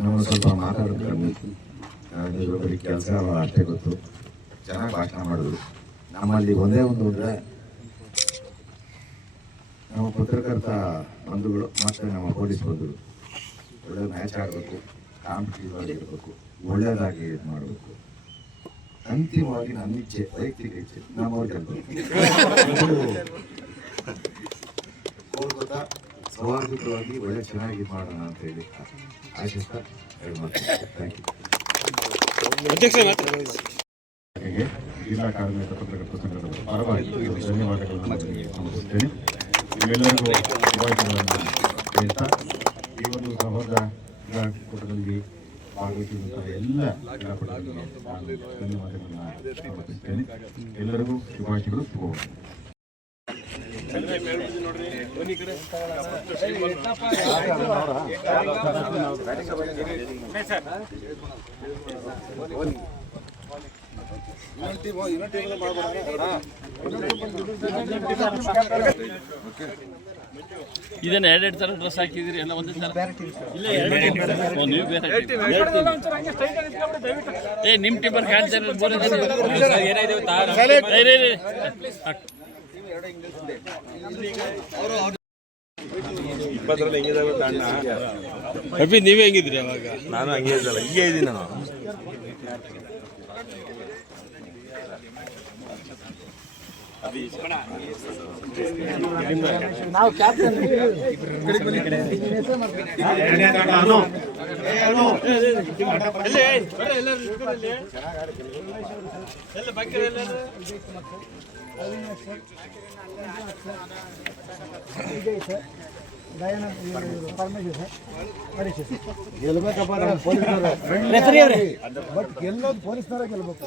ನಾವು ಸ್ವಲ್ಪ ಮಾತಾಡೋದು ಕಮ್ಮಿ, ಬರೀ ಕೆಲಸ ಅಷ್ಟೇ ಗೊತ್ತು. ಚೆನ್ನಾಗಿ ಭಾಷಣ ಮಾಡೋದು. ನಮ್ಮಲ್ಲಿ ಒಂದೇ ಒಂದು ಅಂದರೆ ನಮ್ಮ ಪತ್ರಕರ್ತ ಬಂಧುಗಳು ಮತ್ತು ನಮ್ಮ ಪೊಲೀಸ್ ಬಂಧುಗಳು ಒಳ್ಳೆ ಮ್ಯಾಚ್ ಆಡಬೇಕು, ಕಾಂಪಿಟೇಟಿವ್ ಆಗಿರಬೇಕು, ಒಳ್ಳೆಯದಾಗಿ ಇದು ಮಾಡಬೇಕು. ಅಂತಿಮವಾಗಿ ನನ್ನ ಇಚ್ಛೆ, ವೈಯಕ್ತಿಕ ಇಚ್ಛೆ, ನಮ್ಮವ್ರು ಕೋಲ್ಕತ್ತಾ ಸೌಹಾರ್ದಯುತವಾಗಿ ಒಳ್ಳೆ ಚೆನ್ನಾಗಿ ಇದು ಮಾಡೋಣ ಅಂತ ಹೇಳಿ ಆಶಿಸ್ತಾ ಥ್ಯಾಂಕ್ ಯು. ಜಿಲ್ಲಾ ಕಾರ್ಮಿಕ ಪತ್ರಕರ್ತ ಸಂಘದ ಪರವಾಗಿ ಧನ್ಯವಾದಗಳನ್ನು ಸಮರ್ಪಿಸುತ್ತೇನೆ. ಇವೆಲ್ಲರಿಗೂ ಶುಭಾಶಯಗಳನ್ನು ಹೇಳ್ತಾ ಈ ಒಂದು ಸಹೋದರ ಕ್ರೀಡಾಕೂಟದಲ್ಲಿ ಭಾಗವಹಿಸಿದಂತಹ ಎಲ್ಲ ಕ್ರೀಡಾಪಟುಗಳಿಗೆ ನಾನು ಧನ್ಯವಾದಗಳನ್ನು ಸಮರ್ಪಿಸುತ್ತೇನೆ. ಎಲ್ಲರಿಗೂ ಶುಭಾಶಯಗಳು. ಇದನ್ನ ಎರಡೆರಡು ಥರ ಡ್ರೆಸ್ ಹಾಕಿದಿರಿ ಎಲ್ಲ ಒಂದೇ ಥರ ನೀವು ಬೇರೆ ನಿಮ್ಮ ಟೀಮರ್ ಕಾಣ್ತಾರೆ ಇಪ್ಪತ್ತರಲ್ಲಿ ಹೆಂಗಿದಾವೆ ಕಾರಣ ಅಭಿ ನೀವೇ ಹೆಂಗಿದ್ರಿ ಅವಾಗ? ನಾನು ಹಂಗೆ ಇದ್ದಲ್ಲ, ಹೀಗೆ ಇದ್ದೀನಿ ನಾನು. ನಾವು ಕ್ಯಾಪ್ಟನ್ ಗೆಲ್ಬೇಕಪ್ಪ ಬಟ್ ಗೆಲ್ಲೋದು ಪೊಲೀಸ್ನವರೇ ಗೆಲ್ಬೇಕು.